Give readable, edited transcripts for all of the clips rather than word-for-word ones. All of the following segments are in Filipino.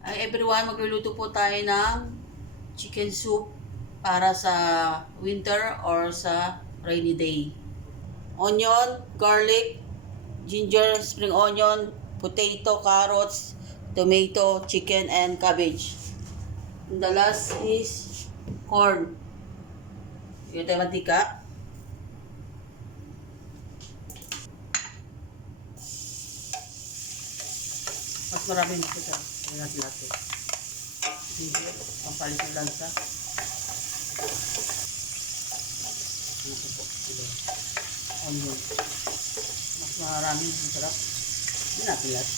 Hi everyone, magluluto po tayo ng chicken soup para sa winter or sa rainy day. Onion, garlic, ginger, spring onion, potato, carrots, tomato, chicken, and cabbage. And the last is corn. Yung tayo mantika. Mas marami nito ito. Ayan natin natin. Ginger, pampalit ng lansa. Ano po? Onion. Mas marami, masarap. Hindi natin lahat.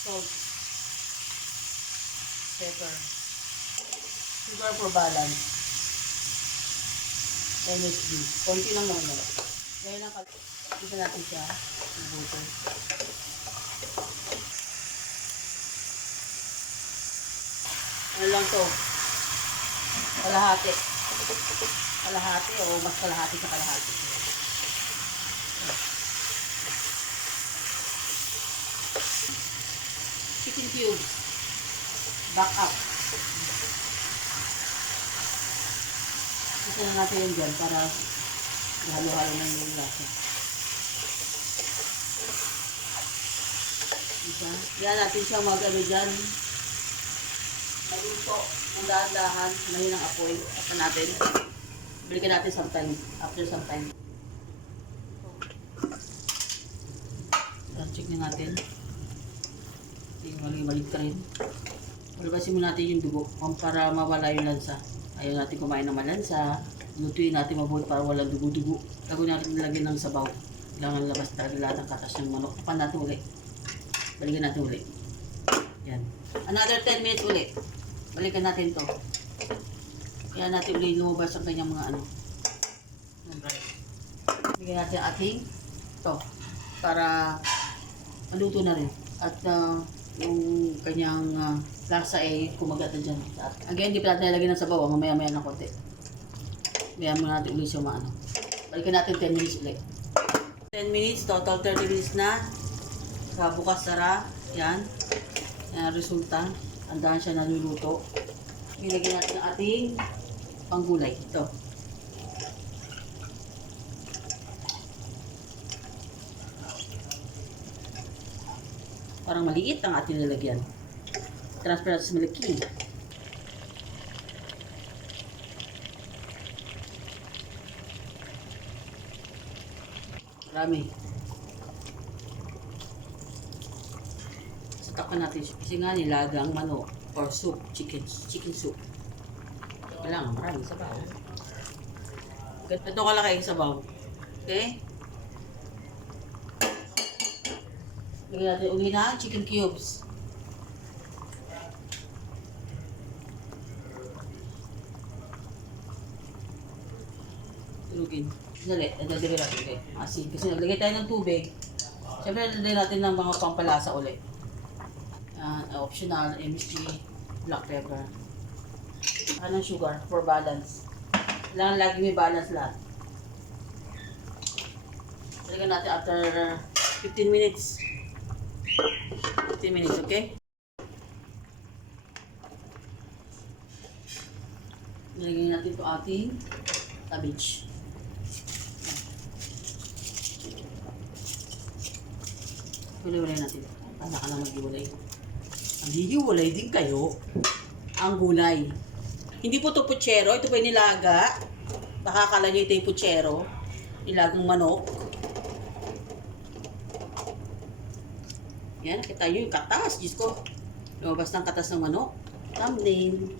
Salt. Pepper. Sugar for balance. MSG. Konti lang naman nila. Gaya lang isa natin siya. Buto. Ano lang to? Kalahati. Kalahati o mas kalahati sa kalahati. Chicken cubes. Back up. Isa na natin yun dyan para halo-halo na yung lasa. Isa. Yan natin siya mag-ano dyan. Maluto. Ang dahan-dahan. Mahin ang apoy. Asa natin. Balikan natin sometime. After some time. Check na natin. Malig ka rin. Palabasin mo natin yung dugo para mawala yung lansa. Ayaw natin kumain ng malansa. Lutuin natin mabuti para walang dugo-dugo. Gagawin natin nilagyan ng sabaw. Kailangan labas talaga lahat ng katas ng manok. Tapan natin ulit. Balikan natin ulit. Yan. Another 10 minutes ulit. Balikan natin to. Kaya natin ulit lumabas ang kanyang mga ano. Bigyan natin ating to para maluto na rin. At yung kanyang lasa ay kumagat na dyan. Again, hindi pa natin nalagyan ng sabaw. Mamaya-maya ng konti. Bayan muna natin ulit yung maano. Balikan natin 10 minutes ulit. 10 minutes, total 30 minutes na. Bukas sara. Yan. Yan ang resulta. Andahan siya naluluto. Nilagyan natin ang ating panggulay. Ito. Parang maliit ang ating nilagyan. Transfer natin sa malaki. Marami. Satakan natin siya. Kasi nga nilagang manok or soup, chicken soup. Kailangan marami sabaw. Ito kalaki yung sabaw. Okay? Lagyan natin uli na chicken cubes. Tulugin. Dali, nadadali natin ulit. Asin. Kasi naglagay tayo ng tubig. Siyempre, nadadali natin ng mga pampalasa ulit. Optional, MSG, black pepper. Anong sugar for balance. Kailangan lagi may balance lahat. Lagyan natin after 15 minutes. 15 minutes, okay? Nilagyan natin ito ating cabbage. Hulay-hulay natin. Tanda ka lang mag-iwalay. Mag-iwalay din kayo ang gulay. Hindi po ito puchero. Ito po yung nilaga. Baka akala nyo ito yung puchero. Nilagang manok. Yan, kita nyo yung katas. Diyos ko. Lumabas ng katas ng manok. Thumbnail.